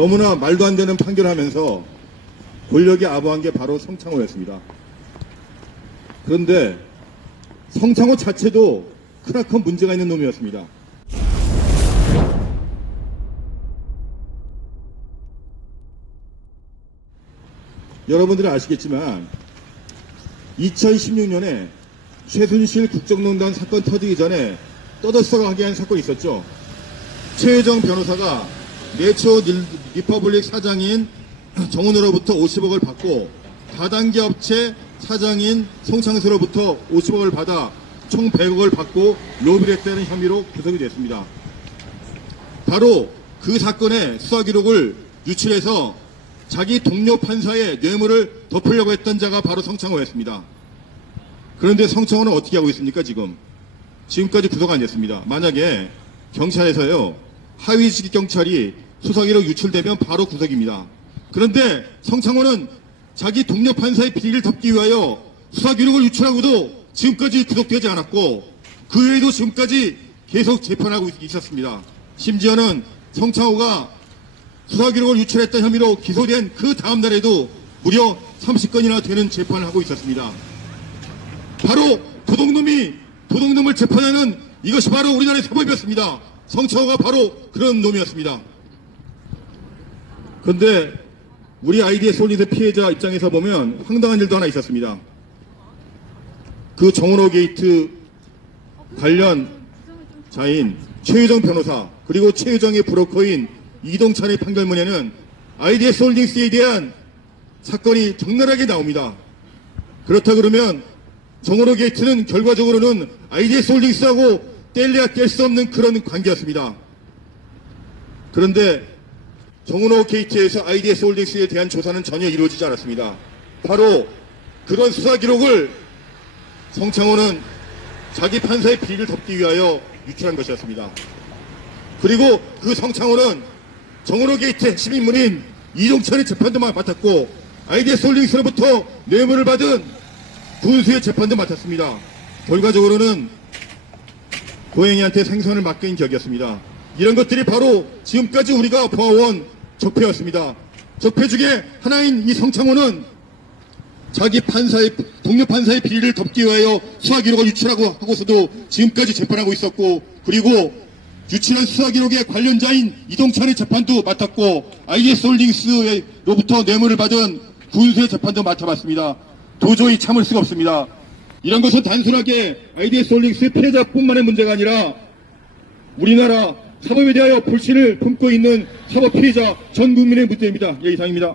너무나 말도 안 되는 판결을 하면서 권력이 아부한 게 바로 성창호였습니다. 그런데 성창호 자체도 크나큰 문제가 있는 놈이었습니다. 여러분들이 아시겠지만 2016년에 최순실 국정농단 사건 터지기 전에 떠들썩하게 한 사건이 있었죠. 최혜정 변호사가 네처 리퍼블릭 사장인 정은호로부터 50억을 받고 다단계 업체 사장인 송창수로부터 50억을 받아 총 100억을 받고 로비를 했다는 혐의로 구속이 됐습니다. 바로 그 사건의 수사 기록을 유출해서 자기 동료 판사의 뇌물을 덮으려고 했던 자가 바로 성창호였습니다. 그런데 성창호는 어떻게 하고 있습니까? 지금까지 구속 안 됐습니다. 만약에 경찰에서요, 하위직 경찰이 수사 기록 유출되면 바로 구속입니다. 그런데 성창호는 자기 동료 판사의 비리를 덮기 위하여 수사 기록을 유출하고도 지금까지 구속되지 않았고 그 외에도 지금까지 계속 재판하고 있었습니다. 심지어는 성창호가 수사 기록을 유출했던 혐의로 기소된 그 다음 날에도 무려 30건이나 되는 재판을 하고 있었습니다. 바로 도둑놈을 재판하는 이것이 바로 우리나라의 사법이었습니다. 성창호가 바로 그런 놈이었습니다. 그런데 우리 IDS 홀딩스 피해자 입장에서 보면 황당한 일도 하나 있었습니다. 그 정은호 게이트 관련 자인 최혜정 변호사 그리고 최혜정의 브로커인 이동찬의 판결문에는 IDS 홀딩스에 대한 사건이 적나라하게 나옵니다. 그렇다 그러면 정은호 게이트는 결과적으로는 IDS 홀딩스하고 뗄래야 뗄 수 없는 그런 관계였습니다. 그런데 정은호 게이트에서 IDS 홀딩스에 대한 조사는 전혀 이루어지지 않았습니다. 바로 그런 수사 기록을 성창호는 자기 판사의 비리를 덮기 위하여 유출한 것이었습니다. 그리고 그 성창호는 정은호 게이트 핵심 인물인 이동찬의 재판도 맡았고 IDS 홀딩스로부터 뇌물을 받은 군수의 재판도 맡았습니다. 결과적으로는 고행이한테 생선을 맡긴 격이었습니다. 이런 것들이 바로 지금까지 우리가 보아온 적폐였습니다. 적폐 중에 하나인 이 성창호는 자기 동료 판사의 비리를 덮기 위하여 수사 기록을 유출하고 하고서도 지금까지 재판하고 있었고, 그리고 유출한 수사 기록의 관련자인 이동찬의 재판도 맡았고 IDS 홀딩스로부터 뇌물을 받은 군수의 재판도 맡아봤습니다. 도저히 참을 수가 없습니다. 이런 것은 단순하게 IDS 홀딩스 피해자뿐만의 문제가 아니라 우리나라 사법에 대하여 불신을 품고 있는 사법 피해자 전 국민의 문제입니다. 예, 이상입니다.